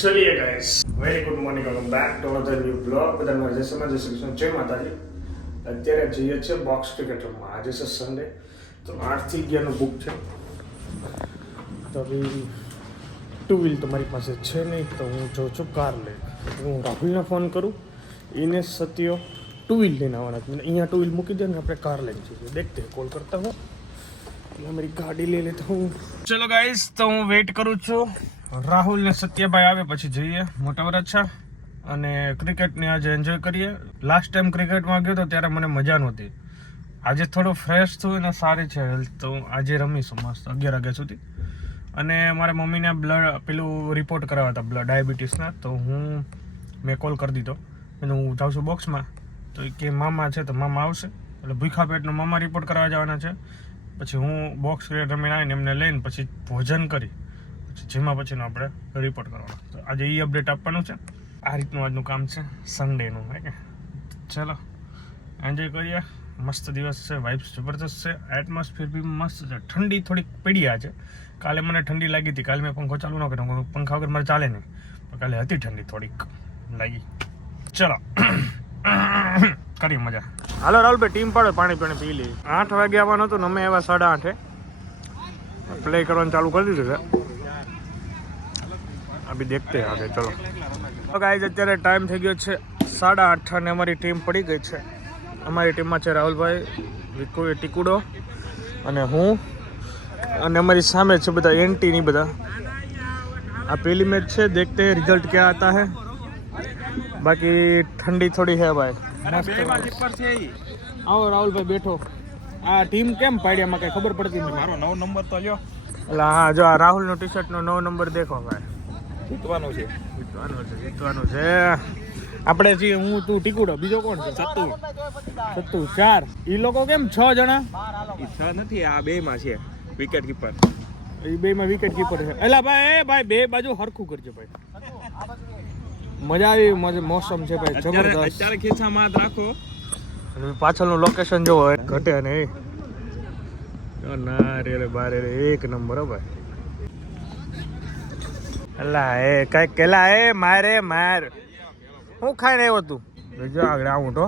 ચલિए guys, very good morning, welcome back to another new blog. બધાને જય શ્રી કૃષ્ણ, જય માતાજી. અત્યારે જઈએ છીએ બોક્સ ક્રિકેટ રમવા. આજે છે સન્ડે, તો 8 થી 11 બુક છે. તો બી ટુ વ્હીલ તો મારી પાસે છે નહીં, તો હું જોઉં છું કાર લઈ. હું રાહુલને ફોન કરું, એને સત્યો ટુ વ્હીલ લઈને આવવાના છે. અહીંયા ટુ વ્હીલ મૂકી દે ને આપણે કાર લઈને જઈએ. દેખતે કોલ કરતા હું मेरी गाड़ी ले लेता हूँ. चलो गाइस, तो હું વેઇટ કરું છું. રાહુલ ને સત્યભાઈ આવે પછી જઈએ મોટા વરછા અને ક્રિકેટને આજે એન્જોય કરીએ. લાસ્ટ ટાઈમ ક્રિકેટમાં ગયો તો ત્યારે મને મજા નહોતી. આજે થોડું ફ્રેશ થયું ને સારી છે હેલ્થ, તો આજે રમીશું મસ્ત 11 વાગ્યા સુધી. અને મારા મમ્મીને બ્લડ પેલું રિપોર્ટ કરાવ્યા હતા ડાયાબિટીસના, તો મેં કોલ કરી દીધો. હું જાઉં છું બોક્સમાં, તો એ કે મામા છે તો મામા આવશે, એટલે ભૂખા પેટનો મામા રિપોર્ટ કરાવવા જવાના છે. પછી હું બોક્સ ક્રિકેટ રમીને આવીને એમને લઈને પછી ભોજન કરી પછી જેમાં પછીનો આપણે રિપોર્ટ કરવાનો. તો આજે એ અપડેટ આપવાનું છે. આ રીતનું આજનું કામ છે સન્ડેનું, હે કે? ચલો એન્જોય કરીએ. મસ્ત દિવસ છે, વાઇબ્સ જબરદસ્ત છે, એટમોસ્ફિયર બી મસ્ત છે. ઠંડી થોડીક પીડિયા છે. કાલે મને ઠંડી લાગી હતી, કાલે મેં પંખો ચાલુ ન કર્યો, પંખા વગર મારે ચાલે નહીં, પણ કાલે હતી ઠંડી થોડીક લાગી. ચલો કરી મજા. હાલો રાહુલભાઈ, ટીમ પાડો, પાણી પી લઈએ. 8 વાગે આવવાનું હતું ને અમે એવા 8:30 પ્લે કરવાનું ચાલુ કરી દીધું છે. અભી દેખતે આગે. ચલો ગાઈઝ, અત્યારે ટાઈમ થઈ ગયો છે 8:30 અને અમારી ટીમ પડી ગઈ છે. અમારી ટીમમાં છે રાહુલભાઈ, ટીકુડો અને હું, અને અમારી સામે છે બધા એન્ટી ની બધા. આ પહેલી મેચ છે, દેખતે હૈ રિઝલ્ટ ક્યાં આતા હૈ. બાકી ઠંડી થોડી હે ભાઈ. આવો રાહુલભાઈ બેઠો. આ ટીમ કેમ પાડ્યામાં કઈ ખબર પડતી નથી. મારો 9 નંબર તો લ્યો. એટલે હા, જો આ રાહુલનો ટી શર્ટનો 9 નંબર દેખો ભાઈ. જીતવાનું છે. આપણે છીએ હું, તું, ટીકુડો, બીજો કોણ છે? સત્તુ 4. એ લોકો કેમ 6 જણા? એ 6 નથી, આ 2 માં છે વિકેટ કીપર. એ 2 માં વિકેટ કીપર છે. એલા ભાઈ, ભાઈ 2 બાજુ હરખું કરજો ભાઈ. મજા આવી, મોસમ છે ભાઈ જબરદસ્ત. અત્યારે ખીચામાં હાથ રાખો. પાછળનું લોકેશન જોવો, ઘટે ને ના રે બારે રે, એક નંબર હો ભાઈ. અલા એ કઈ કેલા એ મારે માર હું ખાઈને આવ્યો તું જો આગળ આવું તો.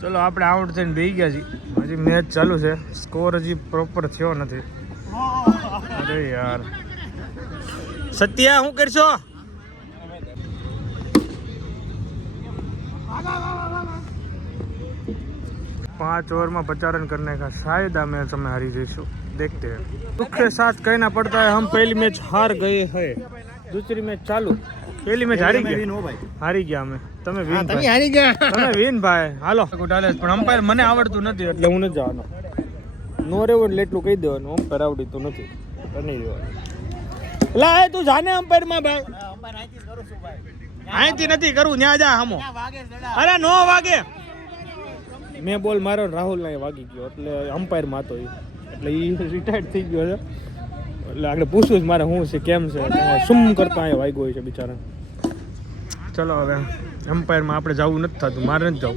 ચલો આપણે આઉટ થઈને બેસી ગયા છીએ. હજી મેચ ચાલુ છે, સ્કોર હજી પ્રોપર થયો નથી. અરે યાર સત્યા, શું કરશો? पाँच ओवर में 50 रन करने का शायद मैच हमें हारी जैसु. देखते हैं. दुख के साथ कहना पड़ता है, हम पहली मैच हार गए हैं. दूसरी मैच चालू. પહેલી મેચ હારી ગયા અમે. તમે વિન ભાઈ. હાલો ગુટાલે, પણ અમ્પાયર મને આવડતું નથી એટલે હું નથી જવાનો. નો રેવું એટલે એટલું કહી દેવાનું, અમ્પાયર આવડતું નથી તો નહીં રહેવાનું. એટલે એ તું જાને અમ્પાયર માં ભાઈ. અહીંથી નથી કરું, ત્યાં જા હમો. અરે નો વાગે. મેં બોલ મારો રાહુલ ના વાગી ગયો એટલે અમ્પાયર માં હતો એટલે એ રિટાયર્ડ થઈ ગયો છે. એટલે આગળ પૂછવું જ મારે શું છે કેમ છે, શું કરતા અહીંયા વાગ્યો હોય છે બિચારા. ચલો હવે એમ્પાયરમાં આપણે જવું નથી થતું, મારે નથી જવું.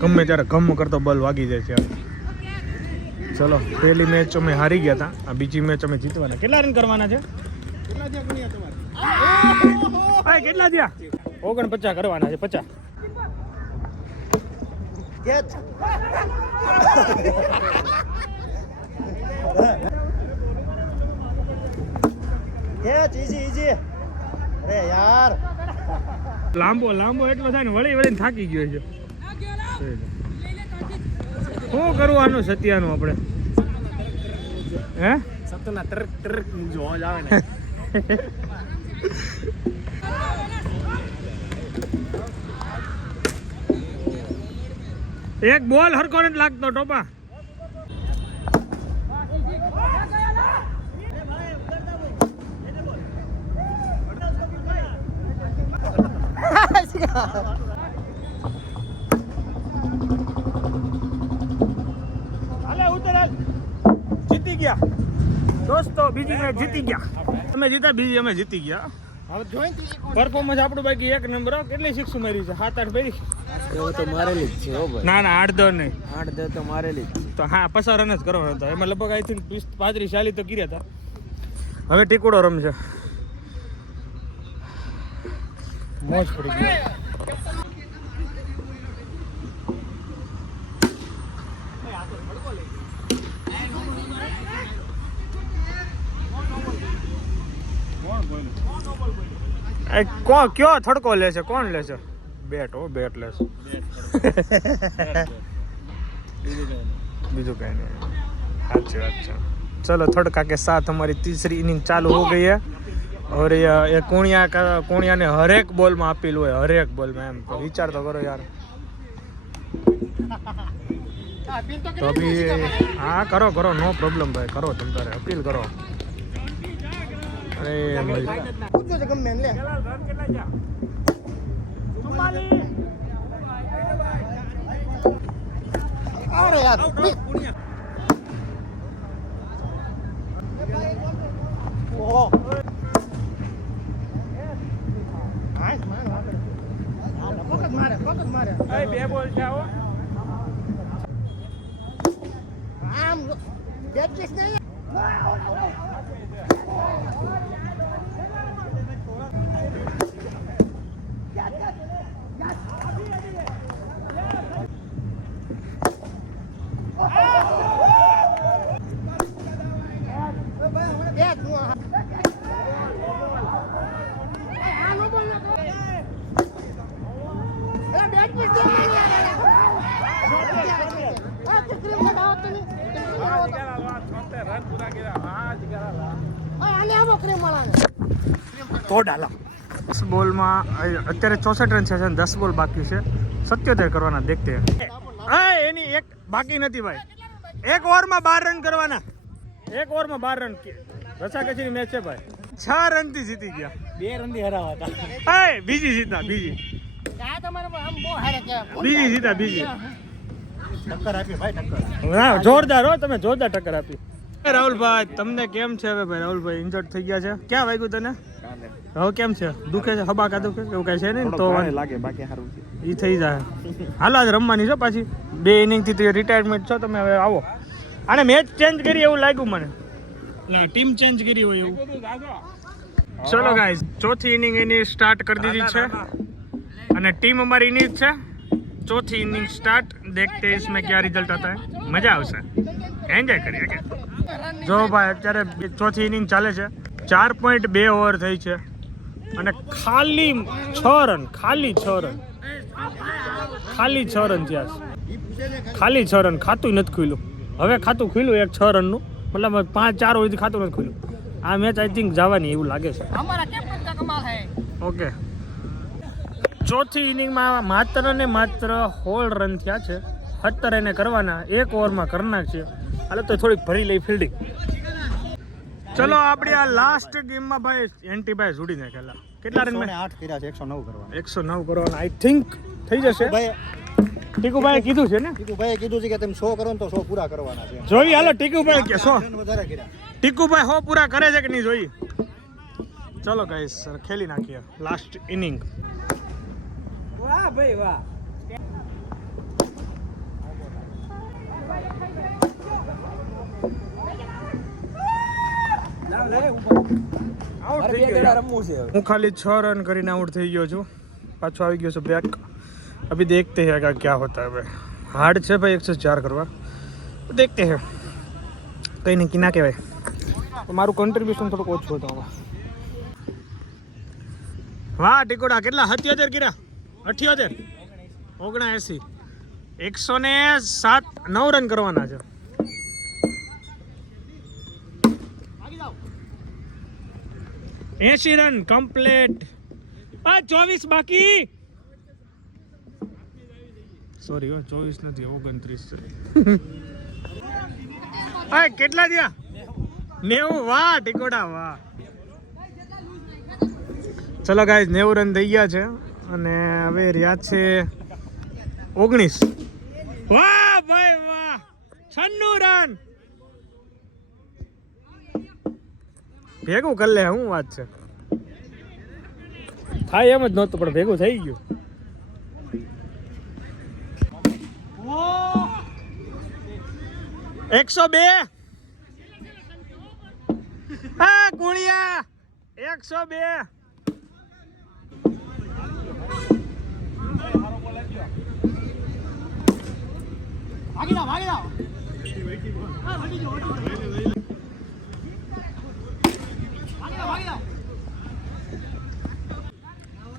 ગમે ત્યારે ગમ કરતો બોલ વાગી જાય છે. ચલો પહેલી મેચ અમે હારી ગયા હતા, આ બીજી મેચ અમે જીતવાના. કેટલા રન કરવાના છે? કેટલા થયા? 49 કરવાના છે. 50 અરે યાર લાંબો એટલો થાય ને વળી થાકી ગયો છે. શું કરવાનું સત્યાનું આપણે? હે સત્યના ટ્રક જોવા જ આવે ને. એક બોલ હરકો નથી લાગતો ટોપા. હાલે ઉતર હાલ. જીતી ગયા દોસ્તો, બીજી મેચ જીતી ગયા. તમે જીતા, બીજી અમે જીતી ગયા. પરફોર્મન્સ આપણું બાકી એક નંબર. કેટલી સિક્સ મારી છે? 7-8 મારી. એવું તો મારેલી જ છે હો ભાઈ. ના ના 8-10 નહીં. 8-10 તો મારેલી જ છે. તો હા 50 રન જ કરવાના હતા. એમાં લગભગ આઈ થિંક 35-40 તો કર્યા હતા. હવે ટીકુડો રમશે. મોજ પડી ગઈ. કયો થડકો લેશે? કોણ લેશે? બેટ હો, બેટ લેશે. બીજું कहीं नहीं. अच्छी बात है. चलो थड़का के साथ हमारी तीसरी इनिंग चालू हो गई है. और ये कोणिया ने हर एक बॉल में अपील हुए, हर एक बॉल में. एम तो विचार तो करो यार. तो अभी हाँ करो करो, नो प्रॉब्लम भाई, करो तुम तारे अपील करो. अरे અરે યાર ઓહો બે બોલ છે. આવો આમ બેટલીસ નહીં. તો ડાલા 10 બોલમાં અત્યારે 64 રન છે અને 10 બોલ બાકી છે. 77 કરવાના દેખતે એની એક બાકી નથી ભાઈ. એક ઓવરમાં 12 રન કરવાના. એક ઓવરમાં 12 રન. રસાકસીની મેચ છે ભાઈ. 6 રનથી જીતી ગયા. 2 રનથી હરાવા હતા. બીજી જીતા, બીજી જીતા, બીજી ટક્કર આપી ભાઈ, ટક્કર. હા જોરદાર હો, તમે જોરદાર ટક્કર આપી. રાહુલભાઈ તમને કેમ છે? હવે ભાઈ રાહુલભાઈ ઇન્જર્ડ થઈ ગયા છે. ક્યાં વાગ્યું તને? હવે કેમ છે? દુખે છે? હબાકા દુખે? એવું કઈ છે નહીં તો લાગે, બાકી સારું છે. ઈ થઈ જાય. હાલો આજ રમવાની છે પાછી. 2 ઇનિંગથી તો રિટાયરમેન્ટ છો તમે. હવે આવો. આને મેચ ચેન્જ કરી એવું લાગ્યું મને. ટીમ ચેન્જ કરી હોય એવું. ચલો ગાઈઝ, ચોથી ઇનિંગ એની સ્ટાર્ટ કરી દીધી છે અને ટીમ અમારી એની જ છે. ચોથી ઇનિંગ સ્ટાર્ટ. देखते हैं इसमें क्या रिजल्ट आता है. मजा આવશે, એન્જોય કરીએ કે. જો ભાઈ અત્યારે ચોથી ઇનિંગ ચાલે છે. 4.2 ઓવર થઈ છે અને ખાલી 6 રન. ખાલી 6 રન. ખાલી 6 રન થયા છે. ખાલી 6 રન. ખાતું નથી ખુલ્યું. હવે ખાતું ખુલ્યું એક 6 રનનું. મતલબ 5-4 હોયથી ખાતું નથી ખુલ્યું. આ મેચ આઈ થિંક જવાની એવું લાગે છે. ઓકે, ચોથી ઇનિંગમાં માત્ર ને માત્ર 16 રન થયા છે. 17 એને કરવાના. એક ઓવરમાં કરી નાખશે. હાલે તો થોડીક ભરી લઈ ફિલ્ડિંગ. ચલો આપણે આ લાસ્ટ ગેમમાં ભાઈ એન્ટી ભાઈ જોડી નાખેલા. કેટલા રન? 8 કર્યા છે. 109 કરવાના. 109 કરવાના. આઈ થિંક થઈ જશે. ભાઈ ટીકુભાઈ કીધું છે ને? ટીકુભાઈએ કીધું છે કે તમે 100 કરો ને તો 100 પૂરા કરવાના છે. જોઈ હાલો ટીકુભાઈ કે 100 વધારે કર્યા. ટીકુભાઈ 100 પૂરા કરે છે કે નહીં જોઈ. ચલો ગાઈસ ખેલી નાખીએ લાસ્ટ ઇનિંગ. વાહ ભાઈ વાહ. હું ખાલી 6 રન કરીને આઉટ થઈ ગયો છું. પાછો આવી ગયો છું બેક. अभी देखते हैं क्या क्या होता है भाई. हार्ड છે ભાઈ 104 કરવા. देखते हैं. કંઈ નહીં કિના કહેવાય. મારું કોન્ટ્રીબ્યુશન થોડુંક ઓછું હતું આમાં. વાહ ટીકોડા કેટલા? 77 કર્યા. 78 79 107 9 રન કરવાના છે. એસી રન કમ્પ્લીટ. 24 બાકી. સોરી 24 નથી 29 છે. કેટલા થયા? 90. વાહ ટીકોડા વાહ. ચલો ગાઈઝ 90 રન થઈ ગયા છે અને હવે રહ્યા છે 19. વાહ ભાઈ વાહ, 96 રન ભેગું કરી લે. શું વાત છે, થાય એમ જ નહોતું પણ ભેગું થઈ ગયું. ઓ 102. હા કુણિયા 102.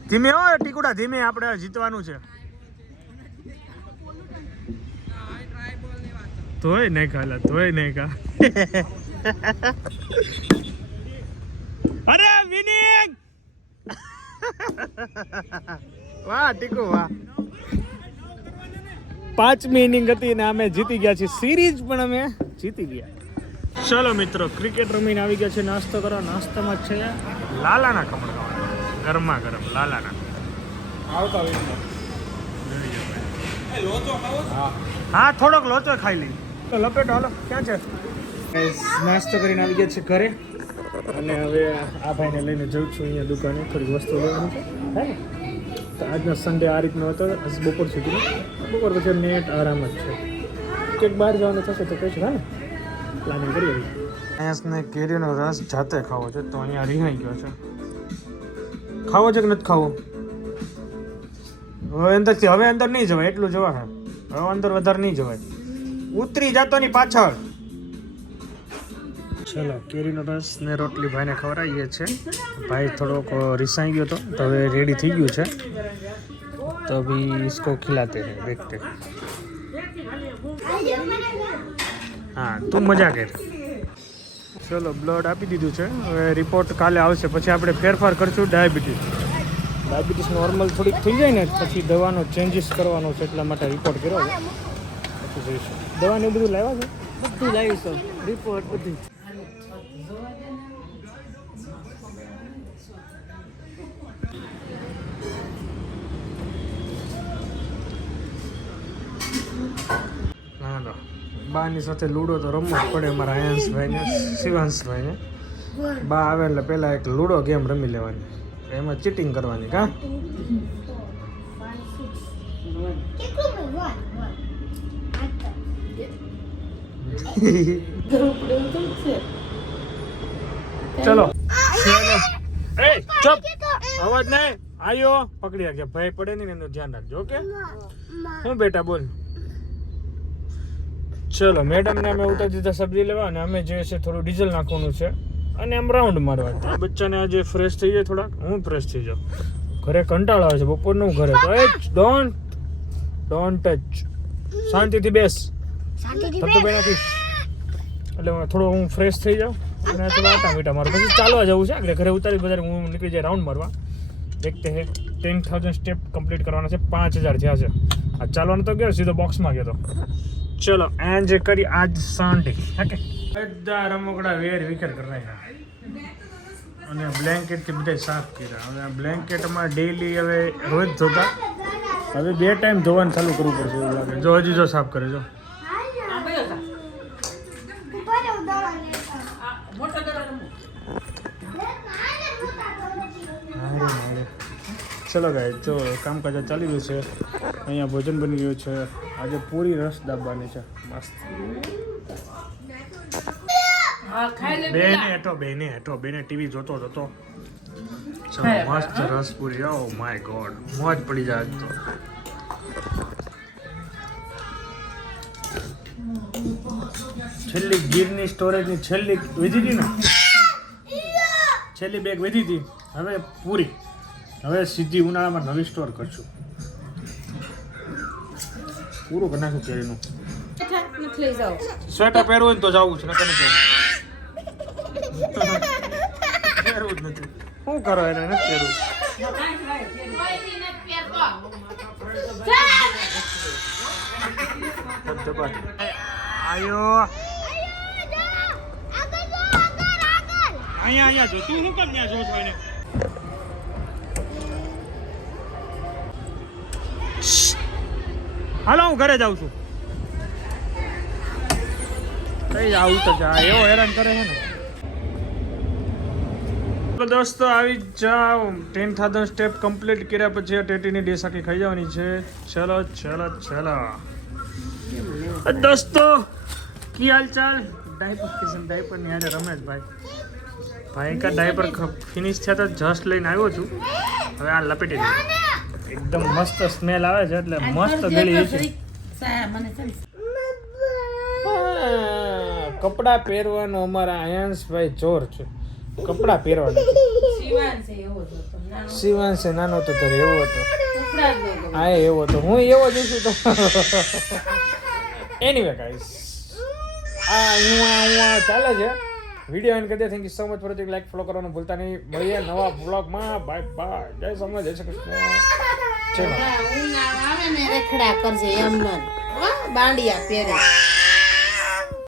ધીમે હો ટીકુડા, ધીમે, આપણે જીતવાનું છે. તોય નહીં ખાલા, તોય નહીં ખા. અરે વિનિંગ. વાહ ટીકુ વાહ. 5મી ઇનિંગ હતી ને અમે જીતી ગયા છીએ સિરીઝ, પણ અમે જીતી ગયા. ચલો મિત્રો, ક્રિકેટ રમીને આવી ગયા છે નાસ્તો કરવા. નાસ્તામાં છે લાલાના ખમણ ખાવાના, ગરમા ગરમ લાલાના. આવતા હા થોડોક લોચો ખાઈ લઈ તો લપેટો. હાલો ક્યાં છે? નાસ્તો કરીને આવી ગયા છે ઘરે, અને હવે આ ભાઈને લઈને જઉં છું અહીંયા દુકાને, થોડીક વસ્તુ લેવાની છે. હે ને, તો આજનો સન્ડે આ રીતનો હતો. બપોર સુધીનો, બપોર પછી નેટ આરામ જ છે. કંઈક બહાર જવાનું થશે તો કહીશું. હા ને, પ્લાનિંગ કરીએ. આયાસને કેરીનો રસ જાતે ખાવો છે, તો અહીંયા રિહાઈ ગયો છે. ખાવો છે કે નથી ખાવો? હવે અંદરથી, હવે અંદર નહીં જવાય, એટલું જવા. હવે અંદર વધારે નહીં જવાય, ઉતરી જતો ની પાછળ. ચલો, કેરીનો રસ ને રોટલી ભાઈને ખવડાવીએ છે. ભાઈ થોડોક રિસાઈ ગયો હતો, તો હવે રેડી થઈ ગયું છે. તો અભી इसको खिलाते हैं, देखते हैं. હા તું મજા કર. ચલો, બ્લડ આપી દીધું છે. હવે રિપોર્ટ કાલે આવશે, પછી આપણે ફેરફાર કરશું. ડાયાબિટીસ નોર્મલ થોડીક થઈ જાય ને પછી દવાનો ચેન્જીસ કરવાનો છે, એટલા માટે રિપોર્ટ કર્યો છે. પછી જોઈશું. દવાને એવું બધું લાવ્યા છે? બધું લાવીશું, રિપોર્ટ બધું. ના બાની સાથે લૂડો તો રમવો જ પડે. અમારા આયંશભાઈને, શિવાંશભાઈને બા આવે એટલે પહેલાં એક લૂડો ગેમ રમી લેવાની, એમાં ચીટિંગ કરવાની. કા ચલો એ ચપ, અવાજ નહીં આયો. પકડી ગયા, ભાઈ પડે નહીં એનું ધ્યાન રાખજો. ઓકે હું બેટા બોલ. ચલો, મેડમને અમે ઉતારી દીધા સબ્જી લેવા, અને અમે જે છે થોડું ડીઝલ નાખવાનું છે, અને આમ રાઉન્ડ મારવા. આ બચ્ચાને આજે ફ્રેશ થઈ જાય થોડાક, હું ફ્રેશ થઈ જાઉં. ઘરે કંટાળો આવે છે બપોરનું. ઘરે તો ડોન્ટ ટચ, શાંતિથી બેસ. એટલે થોડો હું ફ્રેશ થઈ જાઉં અને થોડો આટા મીટા મારું, પછી ચાલવા જવું છે. એટલે ઘરે ઉતારી બધા હું નીકળી જાય રાઉન્ડ મારવા. દેખતે હે 10,000 સ્ટેપ કમ્પ્લીટ કરવાના છે. 5,000 થયા છે. આ ચાલવાનું તો ગયો, સીધો બોક્સમાં ગયો તો. ચલો એન્જ કરી આજ સન્ડે. ઓકે, બધા રમકડા વેર વિખેર કરી નાખ્યા, અને બ્લેન્કેટથી બધા સાફ કર્યા. હવે આ બ્લેન્કેટમાં ડેઈલી હવે રોજ ધોતા, હવે 2 ટાઈમ ધોવાનું ચાલુ કરવું પડશે એવું લાગે. જો હજી જો સાફ કરે જો. ચલો ગાય, જો કામકાજ ચાલી રહ્યું છે. અહીંયા ભોજન બની રહ્યું છે. આજે પૂરી રસ દાબવાની છે મસ્ત. બેને ટીવી જોતો ચલો મસ્ત રસ પૂરી. ઓ માય ગોડ, મોજ પડી જાય તો. છેલ્લી ગીરની સ્ટોરેજની છેલ્લી વિધી હતી ને, છેલ્લી બેગ વિધી હતી. હવે પૂરી. હવે સીધી ઉનાળામાં નવી સ્ટોર કરશું. પૂરું કરી નાખું કેરીનું. સ્વેટર પહેરવું હોય ને તો જવું છે, નકર નથી પહેરવું જ નથી. શું કરો એને નથી પહેરવું. આયો અહીંયા જો તું શું કેમ ત્યાં જોઉં છું એને? હાલો હું ઘરે જાઉં છું. કઈ આવું તો જા એવો હેરાન કરે છે ને. તો દોસ્તો આવી જાઓ 10,000 સ્ટેપ કમ્પ્લીટ કર્યા પછી આ ટેટીની ડીશ આખી ખાઈ જવાની છે. ચલો ચલો ચલો દોસ્તો કી હાલ ચાલ. ડાયપર ની હારે રમેશભાઈ ભાઈ કા ડાયપર ફિનિશ થયા તો જસ્ટ લઈને આવ્યો છું. હવે આ લપેટી દઉં. એકદમ મસ્ત સ્મેલ આવે છે એટલે મસ્ત ગળી છે. કપડા પહેરવાનો અમારા આયાંશભાઈ જોર છે. કપડા પહેરવાના શિવાંશ નાનો તો તારે એવો હતો. હા એવો હતો હું એવો જ છું તો. એનીવે ગાઈસ આ હું ચાલે છે વિડીયો એન્ડ કરી દે. Thank you so much for watching. Like follow કરવાનું ભૂલતા નહીં. મળીએ નવા બ્લોગમાં. Bye bye. જય સોમનાથ જય શ્રી કૃષ્ણ. જય માતા. રખડા કરજે એમ બાંડિયા પહેરે